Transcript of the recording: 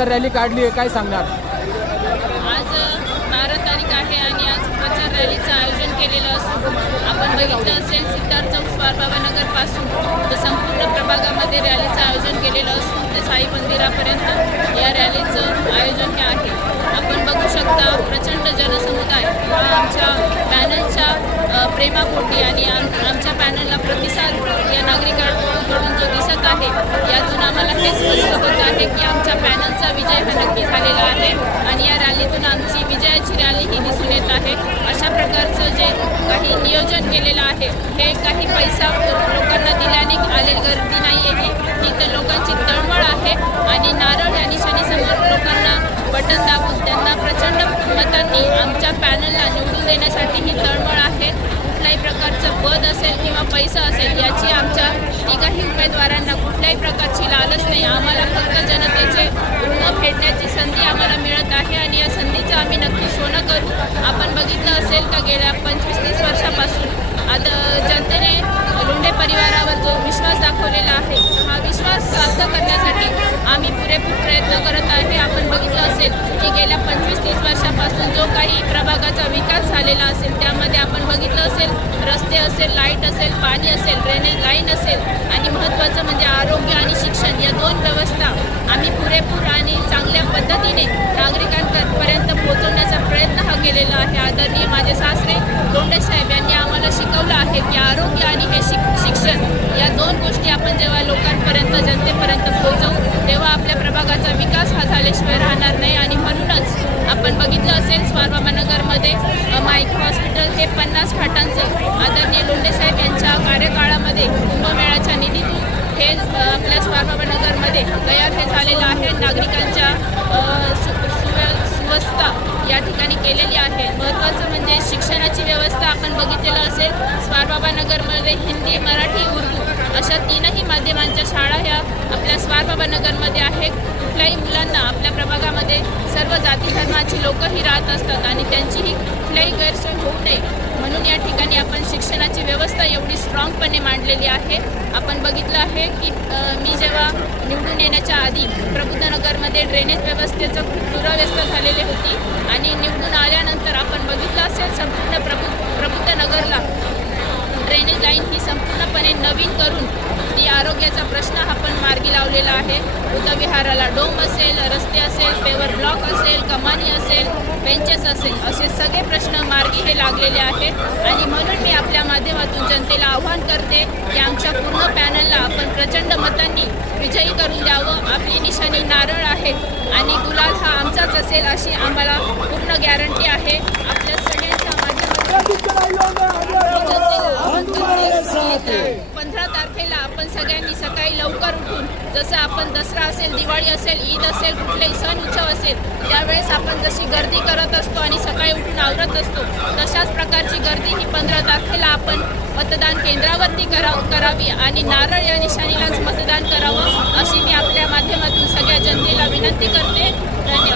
प्रचार रॅली काढली आहे, काय सांगणार? आज 12 तारीख आहे आणि आज प्रचार रॅलीचं आयोजन केलेलं असून आपण बघितलं असेल सिद्धार्थ चौक स्वारबाबा नगरपासून तर संपूर्ण प्रभागामध्ये रॅलीचं आयोजन केलेलं असून ते साई मंदिरापर्यंत या रॅलीचं आयोजन हे आहे. आपण बघू शकता प्रचंड जनसमुदाय हा आमच्या पॅनलच्या प्रेमापोटी आणि आमच्या पॅनलला प्रतिसाद या नागरिकांकडून जो दिसत आहे यातून आम्हाला हे स्पष्ट होत आहे की आमच्या पॅनलचा विजय हा नक्की झालेला आहे आणि या रॅलीतून आमची विजयाची रॅली ही दिसून येत आहे. अशा प्रकारचं जे काही नियोजन केलेलं आहे हे काही पैसा लोकांना दिल्याने आलेली गर्दी नाही आहे, ही तर लोकांची तळमळ आहे आणि नारळ या निशाणीसमोर लोकांना बटन दाबून त्यांना प्रचंड मतांनी आमच्या पॅनलला निवडून देण्यासाठी ही तळमळ आहे. कुठल्याही प्रकारचं पद असेल किंवा पैसा असेल याची आमच्या तिघाही उमेदवारांना कुठल्याही प्रकारची लालच नाही. आम्हाला फक्त जनतेचे ऋण फेडण्याची संधी आम्हाला मिळत आहे आणि या संधीचं आम्ही नक्की सोनं करू. आपण बघितलं असेल का गेल्या 25-30 वर्षापासून आता जनतेने लोंढे परिवारावर जो विश्वास दाखवलेला आहे हा विश्वास सार्थ करण्यासाठी आम्ही पुरेपूर प्रयत्न करत आहे. आपण बघितलं असेल की गेल्या 25-30 वर्षापासून जो काही प्रभागाचा विकास झालेला असेल त्यामध्ये आपण बघितलं असेल रस्ते असेल, लाईट असेल, पाणी असेल, ड्रेनेज लाईन असेल आणि महत्त्वाचं म्हणजे आरोग्य आणि शिक्षण या दोन व्यवस्था आम्ही पुरेपूर आणि चांगल्या पद्धतीने नागरिकांपर्यंत पोहोचवण्याचा प्रयत्न हा केलेला आहे. आदरणीय माझे सासरे लोंढे साहेब यांनी आम्हाला शिकवलं आहे की आरोग्य आणि हे शिक्षण या दोन गोष्टी आपण जेव्हा लोकांपर्यंत जनतेपर्यंत पोहोचवू तेव्हा आपल्या प्रभागाचा विकास हा झाल्याशिवाय राहणार नाही आणि म्हणूनच आपण बघितलं असेल स्वारबाबा नगरमध्ये माईक हॉस्पिटल हे 50 खाटांचं आदरणीय लोंढे साहेब यांच्या कार्यकाळामध्ये कुंभमेळ्याच्या निधीतून हे आपल्या स्वारबाबा नगरमध्ये तयार हे झालेलं आहे. नागरिकांच्या सुव्यवस्था या ठिकाणी केलेली आहे. महत्त्वाचं म्हणजे शिक्षणाची व्यवस्था आपण बघितलेलं असेल स्वारबाबा नगरमध्ये हिंदी, मराठी, उर्दू अशा तीनही माध्यमांच्या शाळा ह्या आपल्या स्वारबाबा नगरमध्ये आहेत. कुठल्याही मुलांना आपल्या प्रभागामध्ये सर्व जाती धर्माची लोकंही राहत असतात आणि त्यांचीही कुठल्याही गैरसोय होऊ नये म्हणून या ठिकाणी आपण शिक्षणाची व्यवस्था एवढी स्ट्रॉंगपणे मांडलेली आहे. आपण बघितलं आहे की मी जेव्हा निवडून येण्याच्या आधी प्रबुद्धनगरमध्ये ड्रेनेज व्यवस्थेचं खूप दुरावस्था झालेली होती आणि निवडून आल्यानंतर आपण बघितलं असेल संपूर्ण प्रबुद्धनगरला ड्रेनेज लाईन ही संपूर्णपणे नवीन करून ती आरोग्याचा प्रश्न आपण मार्गी लावलेला आहे. बुद्धविहाराला डोम असेल, रस्ते असेल, पेवर ब्लॉक असेल, कमानी असेल, बेंचेस असेल असे सगळे प्रश्न मार्गी हे लागलेले आहेत आणि म्हणून मी आपल्या माध्यमातून जनतेला आव्हान करते की आमच्या पूर्ण पॅनलला आपण प्रचंड मतांनी विजयी करून द्यावं. आपली निशाणी नारळ आहे आणि गुलाल हा आमचाच असेल अशी आम्हाला पूर्ण गॅरंटी आहे. आपल्या सगळ्यांच्या माध्यमातून 15 तारखेला आपण सगळ्यांनी सकाळी लवकर उठून जसं आपण दसरा असेल, दिवाळी असेल, ईद असेल, कुठलेही सण उत्सव असेल त्यावेळेस आपण जशी गर्दी करत असतो आणि सकाळी उठून आवरत असतो तशाच प्रकारची गर्दी ही 15 तारखेला आपण मतदान केंद्रावरती करावी आणि नारळ या निशाणीलाच मतदान करावं अशी मी आपल्या माध्यमातून सगळ्या जनतेला विनंती करते. धन्यवाद.